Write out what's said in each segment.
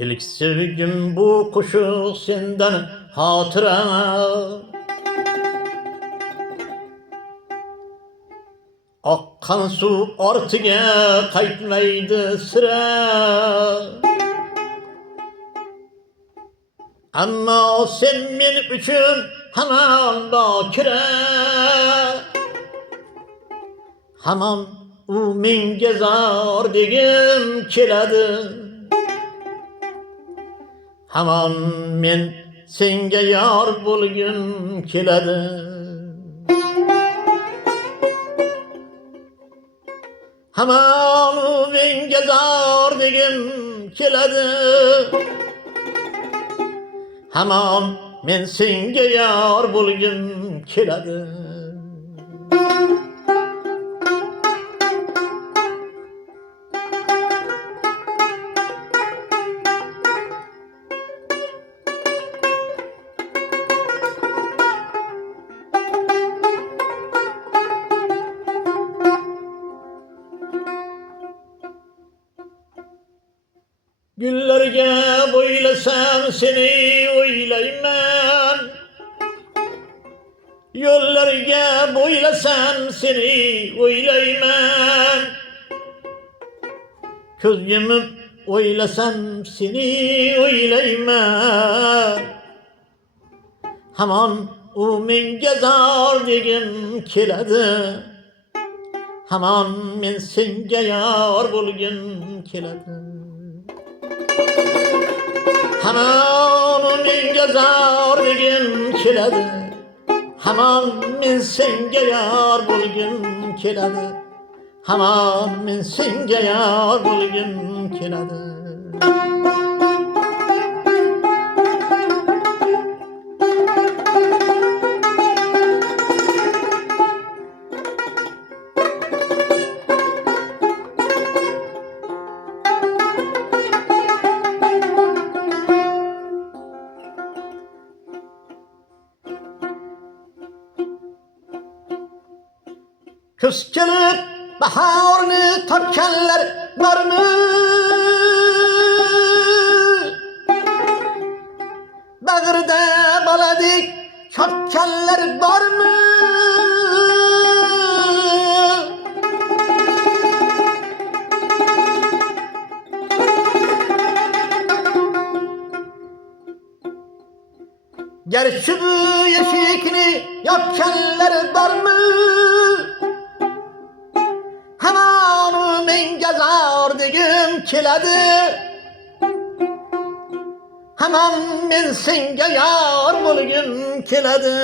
İlk sevgim bu kuşu senden hatıra. Akkan su ortiga qaytmaydi sira. Ammo sen men uchun hamon bokira. Hamon u menga zor degim keladi. Hamon men senga yor bo'lgim keladi. Hamon u menga zor degim keladi. Hamon men senga yor bo'lgim keladi. Güllerge boylasam seni oylayman. Yollarga boylasam seni oylayman. Ko'z yumib oylasam seni oylayman. Hamon u menga zor degim keladi. Hamon men senga yor bo'lgim keladi. Hamon u menga zor degim keladi. Hamon men senga yor bo'lgim keladi. Hamon men senga yor bo'lgim keladi. Kuz kelib bahorni topganlar bormi? Bag'rida boladek chopganlar bormi? Gerçi bu eshikni yopganlar bormi? Hamon u menga zor degim keladi. Hamon men senga yor bo'lgim keladi.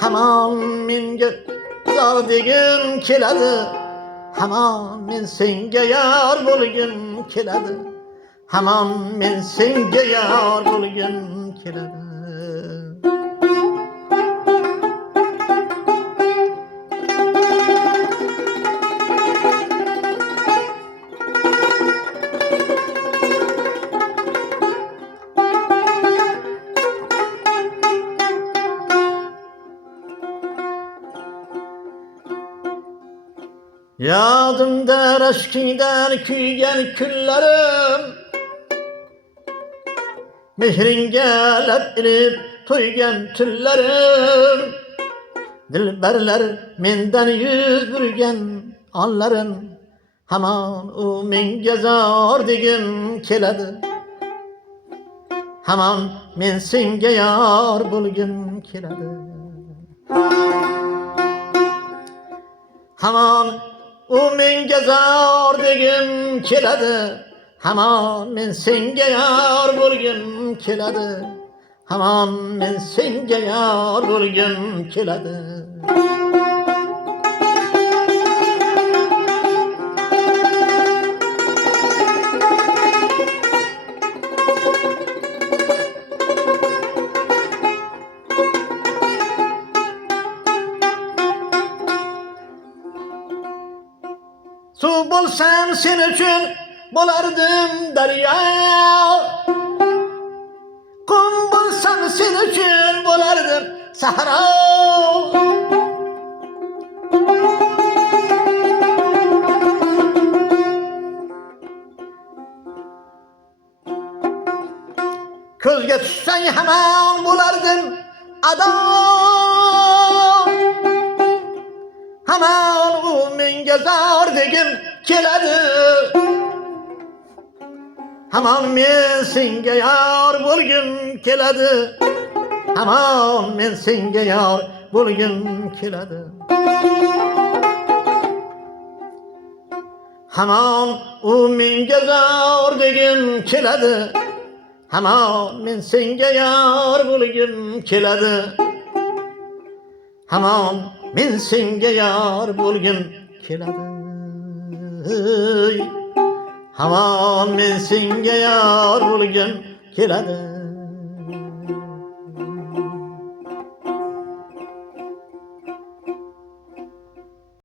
Hamon menga zor degim keladi. Hamon men senga yor bo'lgim keladi. Hamon men senga yor bo'lgim keladi. Yadımda aşkından kuygan kunlarim. Mehringa lab ilib to'ygan tunlarim. Dilbarlar mendan yuz burgan onlarim. Hamon u menga zor degim keladi. Hamon men senga yor bo'lgim keladi. Hamon u menga zor degim keladi. Hamon men senga yor bo'lgim keladi. Hamon men senga yor bo'lgim keladi. Suv bo'lsam sen uchun bo'lardim daryo. Qum bo'lsam sen uchun bo'lardim sahro. Közge düşsen hemen bulardın adam. Hemen o menge zar degim keledi. Hemen men senga yar bo'lgim keladi. Hemen men senga yar bo'lgim keladi. Hemen o menga zar degim keladi. Hemen men senga yar bo'lgim keladi. Hemen men senga yar bo'lgim keladi. Hemen men senga yar bo'lgim keladi.